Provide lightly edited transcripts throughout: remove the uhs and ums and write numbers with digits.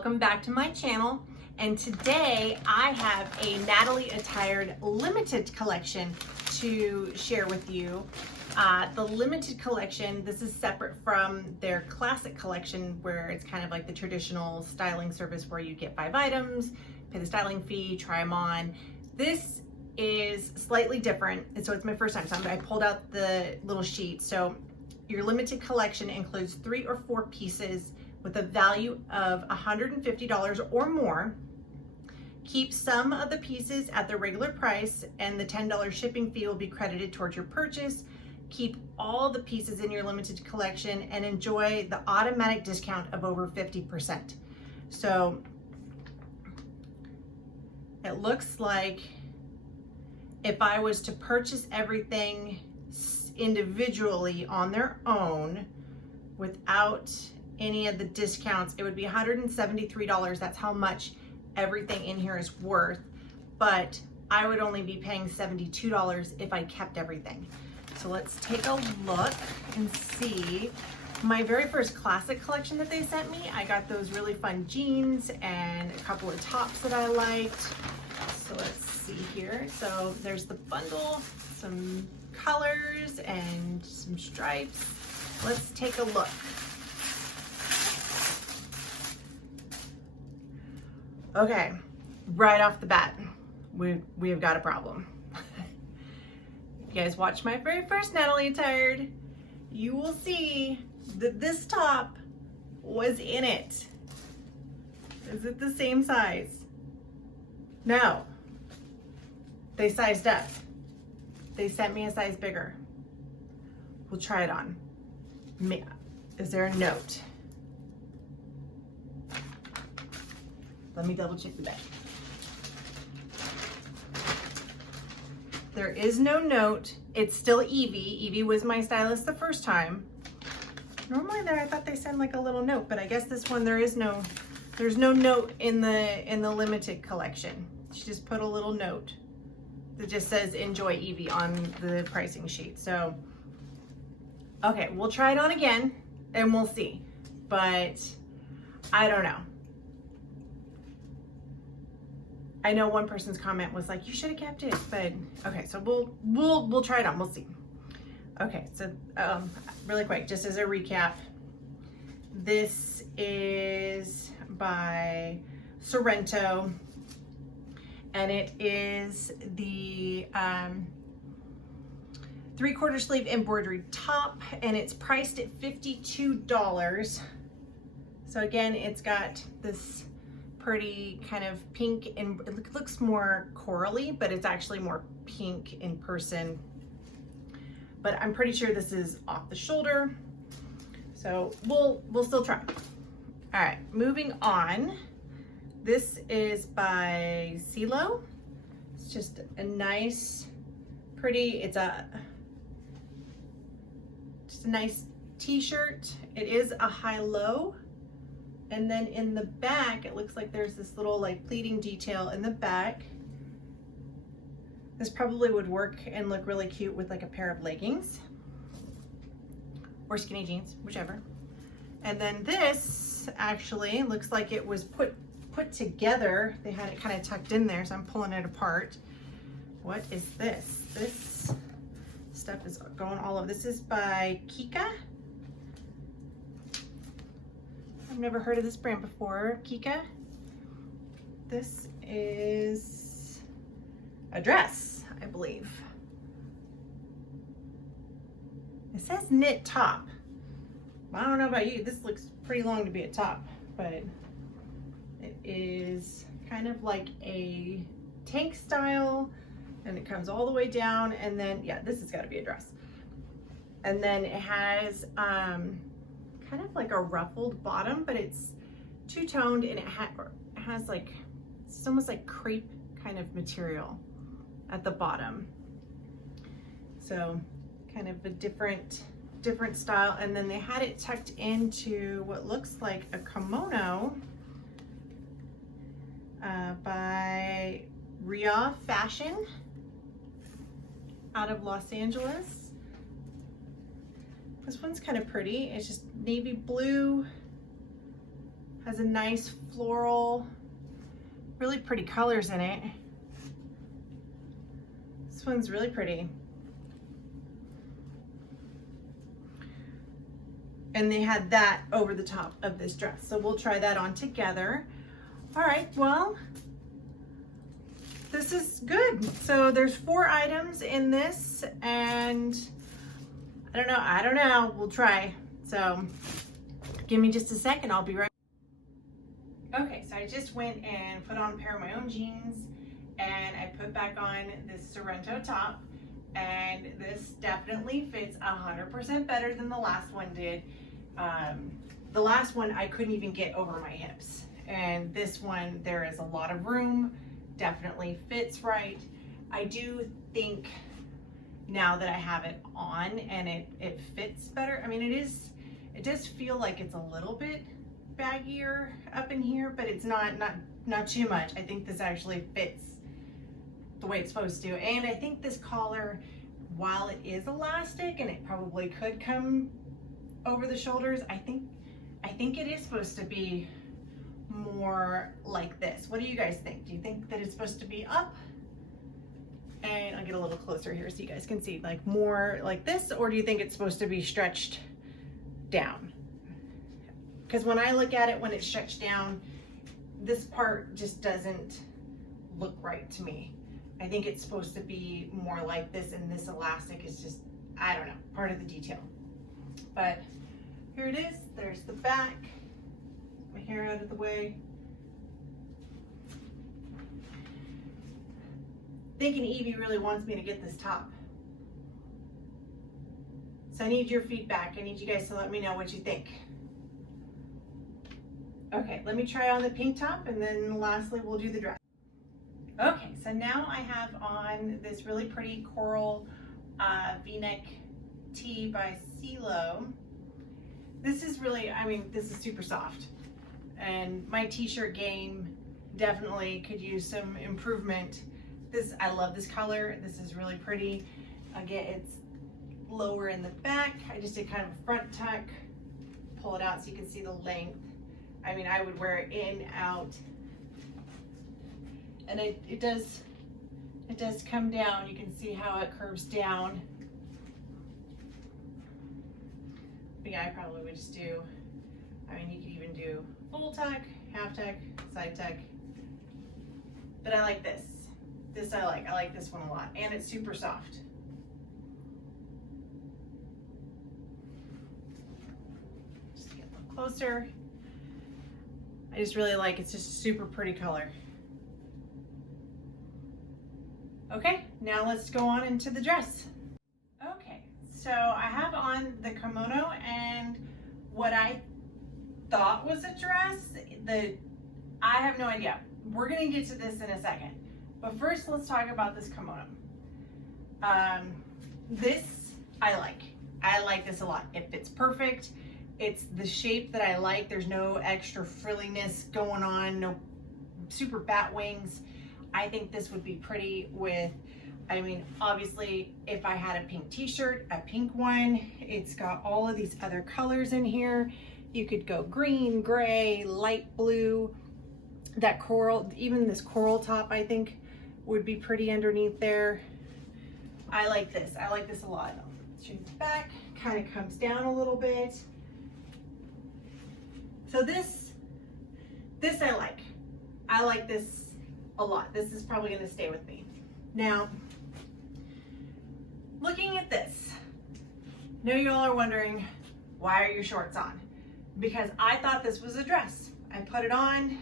welcome back to my channel. And today I have a Natalie Attired limited collection to share with you. The limited collection, this is separate from their classic collection where it's kind of like the traditional styling service where you get 5 items, pay the styling fee, try them on. This is slightly different, and so it's my first time, so I pulled out the little sheet. So your limited collection includes 3 or 4 pieces with a value of $150 or more. Keep some of the pieces at the regular price and the $10 shipping fee will be credited towards your purchase. Keep all the pieces in your limited collection and enjoy the automatic discount of over 50%. So it looks like if I was to purchase everything individually on their own without any of the discounts, it would be $173. That's how much everything in here is worth, but I would only be paying $72 if I kept everything. So let's take a look and see. My very first classic collection that they sent me, I got those really fun jeans and a couple of tops that I liked. So let's see here. So there's the bundle, some colors and some stripes. Let's take a look. Okay, right off the bat, we have got a problem. If you guys watched my very first Natalie Attired, you will see that this top was in it. Is it the same size? No. They sized up. They sent me a size bigger. We'll try it on. Is there a note? Let me double check the bag. There is no note. It's still Evie. Evie was my stylist the first time. Normally I thought they send like a little note, but I guess this one there's no note in the limited collection. She just put a little note that just says enjoy Evie on the pricing sheet. So, okay, we'll try it on again and we'll see. But I don't know. I know one person's comment was like, you should have kept it, but okay, so we'll try it on, we'll see. Okay, so really quick, just as a recap, this is by Sorrento, and it is the 3/4 sleeve embroidered top, and it's priced at $52. So again, it's got this pretty kind of pink, and it looks more corally, but it's actually more pink in person. But I'm pretty sure this is off the shoulder, so we'll still try. All right, moving on. This is by Cielo. It's just a nice, pretty. It's just a nice t-shirt. It is a high-low. And then in the back, it looks like there's this little like pleating detail in the back. This probably would work and look really cute with like a pair of leggings or skinny jeans, whichever. And then this actually looks like it was put together. They had it kind of tucked in there, so I'm pulling it apart. What is this? This stuff is going all over. This is by Kika. I've never heard of this brand before, Kika. This is a dress, I believe. It says knit top. I don't know about you, this looks pretty long to be a top, but it is kind of like a tank style, and it comes all the way down, and then, yeah, this has got to be a dress. And then it has kind of like a ruffled bottom, but it's two-toned, and it has like, it's almost like crepe kind of material at the bottom. So kind of a different style. And then they had it tucked into what looks like a kimono by Riah Fashion out of Los Angeles. This one's kind of pretty. It's just navy blue, Has a nice floral, really pretty colors in it. This one's really pretty. And they had that over the top of this dress. So we'll try that on together. All right, well, this is good. So there's 4 items in this, and I don't know, we'll try. So give me just a second, I'll be right back. Okay, so I just went and put on a pair of my own jeans, and I put back on this Sorrento top, and this definitely fits 100% better than the last one did. The last one I couldn't even get over my hips, and this one there is a lot of room, definitely fits right. I do think now that I have it on and it fits better. I mean, it does feel like it's a little bit baggier up in here, but it's not too much. I think this actually fits the way it's supposed to. And I think this collar, while it is elastic and it probably could come over the shoulders, I think it is supposed to be more like this. What do you guys think? Do you think that it's supposed to be up? And I'll get a little closer here so you guys can see, like more like this, or do you think it's supposed to be stretched down? Because when I look at it, when it's stretched down, this part just doesn't look right to me. I think it's supposed to be more like this, and this elastic is just, I don't know, part of the detail. But here it is, there's the back, my hair out of the way. Thinking Evie really wants me to get this top. So I need your feedback. I need you guys to let me know what you think. Okay, let me try on the pink top, and then lastly we'll do the dress. Okay, so now I have on this really pretty coral V-neck tee by Cielo. This is really, I mean, this is super soft. And my t-shirt game definitely could use some improvement. I love this color. This is really pretty. Again, it's lower in the back. I just did kind of a front tuck, pull it out so you can see the length. I mean, I would wear it in, out. And it does come down. You can see how it curves down. But yeah, I probably would just do, I mean, you could even do full tuck, half tuck, side tuck. But I like this. This I like this one a lot, and it's super soft. Just get a little closer. I just really like, it's just a super pretty color. Okay, now let's go on into the dress. Okay, so I have on the kimono and what I thought was a dress. I have no idea. We're gonna get to this in a second. But first, let's talk about this kimono. This, I like. I like this a lot. It fits perfect. It's the shape that I like. There's no extra frilliness going on, no super bat wings. I think this would be pretty with, I mean, obviously, if I had a pink t-shirt, a pink one, it's got all of these other colors in here. You could go green, gray, light blue, that coral, even this coral top, I think, would be pretty underneath there. I like this. I like this a lot. Straight back, kind of comes down a little bit. So this I like. I like this a lot. This is probably going to stay with me. Now, looking at this, I know you all are wondering, why are your shorts on? Because I thought this was a dress. I put it on,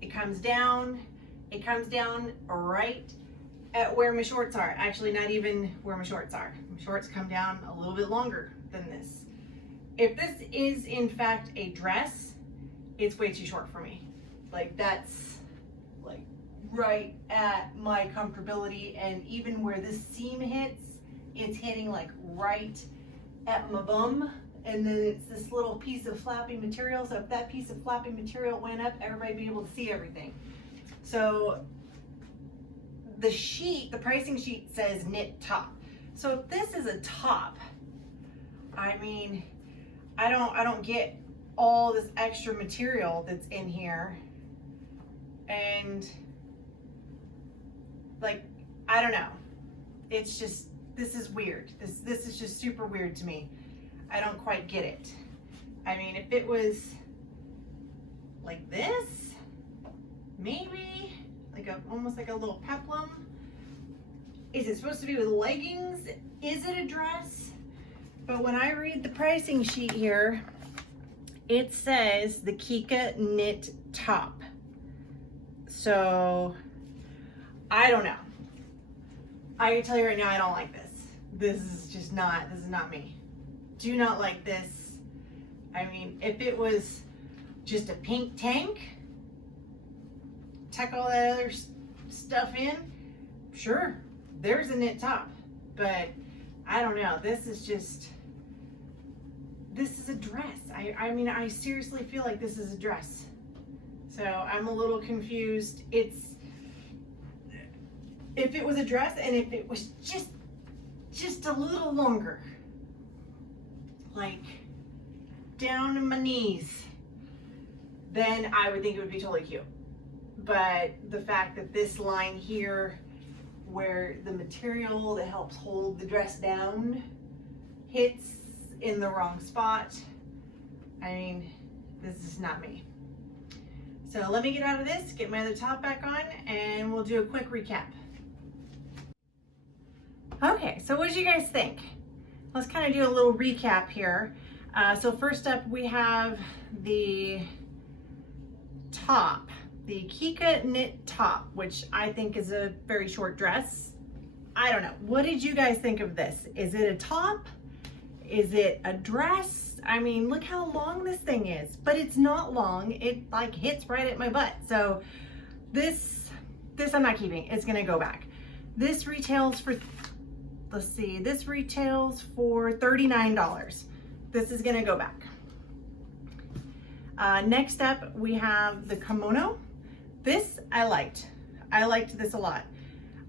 it comes down right at where my shorts are. Actually, not even where my shorts are. My shorts come down a little bit longer than this. If this is in fact a dress, it's way too short for me. Like, that's like right at my comfortability, and even where this seam hits, it's hitting like right at my bum. And then it's this little piece of flapping material. So if that piece of flapping material went up, everybody'd be able to see everything. So the sheet, the pricing sheet says knit top. So if this is a top, I mean, I don't get all this extra material that's in here. And like, I don't know. It's just, this is weird. This is just super weird to me. I don't quite get it. I mean, if it was like this, maybe like almost like a little peplum. Is it supposed to be with leggings? Is it a dress? But when I read the pricing sheet here, it says the Kika knit top. So I don't know. I can tell you right now, I don't like this. This is not me. Do not like this. I mean, if it was just a pink tank, tuck all that other stuff in, sure, there's a knit top. But I don't know, this is a dress. I mean, I seriously feel like this is a dress. So I'm a little confused. If it was a dress and if it was just a little longer, like down to my knees, then I would think it would be totally cute. But the fact that this line here, where the material that helps hold the dress down hits in the wrong spot, I mean, this is not me. So let me get out of this, get my other top back on, and we'll do a quick recap. Okay, so what did you guys think? Let's kind of do a little recap here. So first up, we have the top, the Kika knit top, which I think is a very short dress. I don't know. What did you guys think of this? Is it a top? Is it a dress? I mean, look how long this thing is, but it's not long. It like hits right at my butt. So this I'm not keeping. It's gonna go back. This retails for, let's see, this retails for $39. This is gonna go back. Next up, we have the kimono. This I liked. I liked this a lot.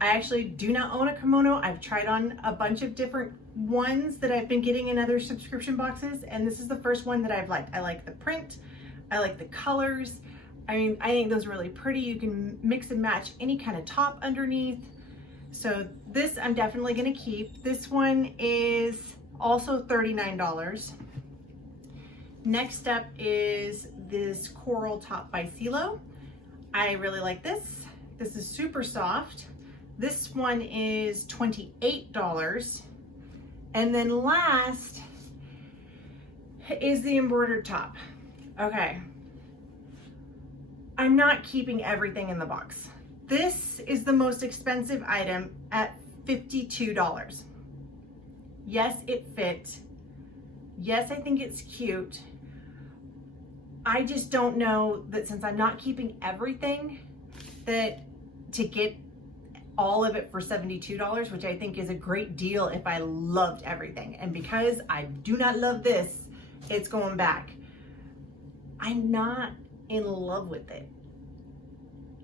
I actually do not own a kimono. I've tried on a bunch of different ones that I've been getting in other subscription boxes, and this is the first one that I've liked. I like the print. I like the colors. I mean, I think those are really pretty. You can mix and match any kind of top underneath. So this I'm definitely gonna keep. This one is also $39. Next up is this coral top by Cielo. I really like this. This is super soft. This one is $28. And then last is the embroidered top. Okay. I'm not keeping everything in the box. This is the most expensive item at $52. Yes, it fit. Yes, I think it's cute. I just don't know that since I'm not keeping everything, that to get all of it for $72, which I think is a great deal if I loved everything. And because I do not love this, it's going back. I'm not in love with it.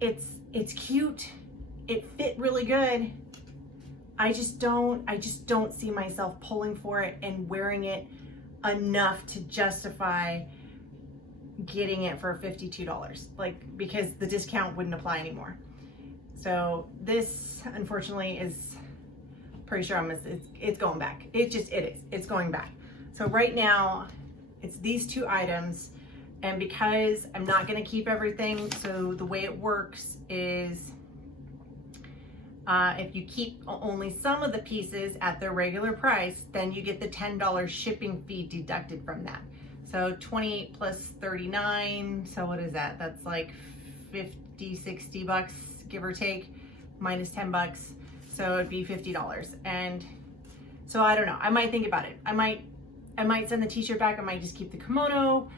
It's cute. It fit really good. I just don't see myself pulling for it and wearing it enough to justify getting it for $52, like, because the discount wouldn't apply anymore. So this, unfortunately, is pretty sure it's going back. It's going back. So right now, it's these two items, and because I'm not gonna keep everything, so the way it works is if you keep only some of the pieces at their regular price, then you get the $10 shipping fee deducted from that. So 28 plus 39, so what is that? That's like 50, 60 bucks, give or take, minus 10 bucks. So it'd be $50. And so I don't know, I might think about it. I might send the t-shirt back. I might just keep the kimono.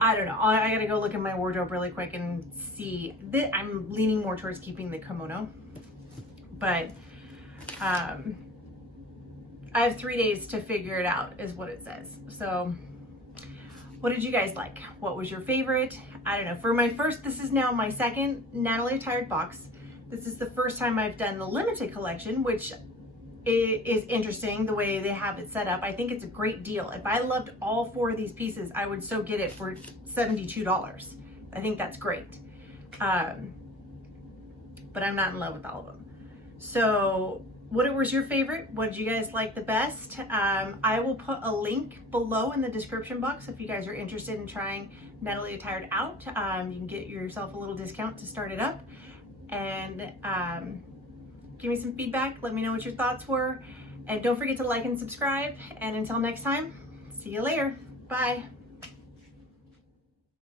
I don't know. I gotta go look at my wardrobe really quick and see. I'm leaning more towards keeping the kimono, but I have 3 days to figure it out is what it says. So what did you guys like? What was your favorite? I don't know. For my first, this is now my second Natalie Attired box. This is the first time I've done the limited collection, which is interesting the way they have it set up. I think it's a great deal. If I loved all 4 of these pieces, I would so get it for $72. I think that's great. But I'm not in love with all of them. So what was your favorite? What did you guys like the best? I will put a link below in the description box if you guys are interested in trying Natalie Attired out. You can get yourself a little discount to start it up. And give me some feedback. Let me know what your thoughts were. And don't forget to like and subscribe. And until next time, see you later. Bye.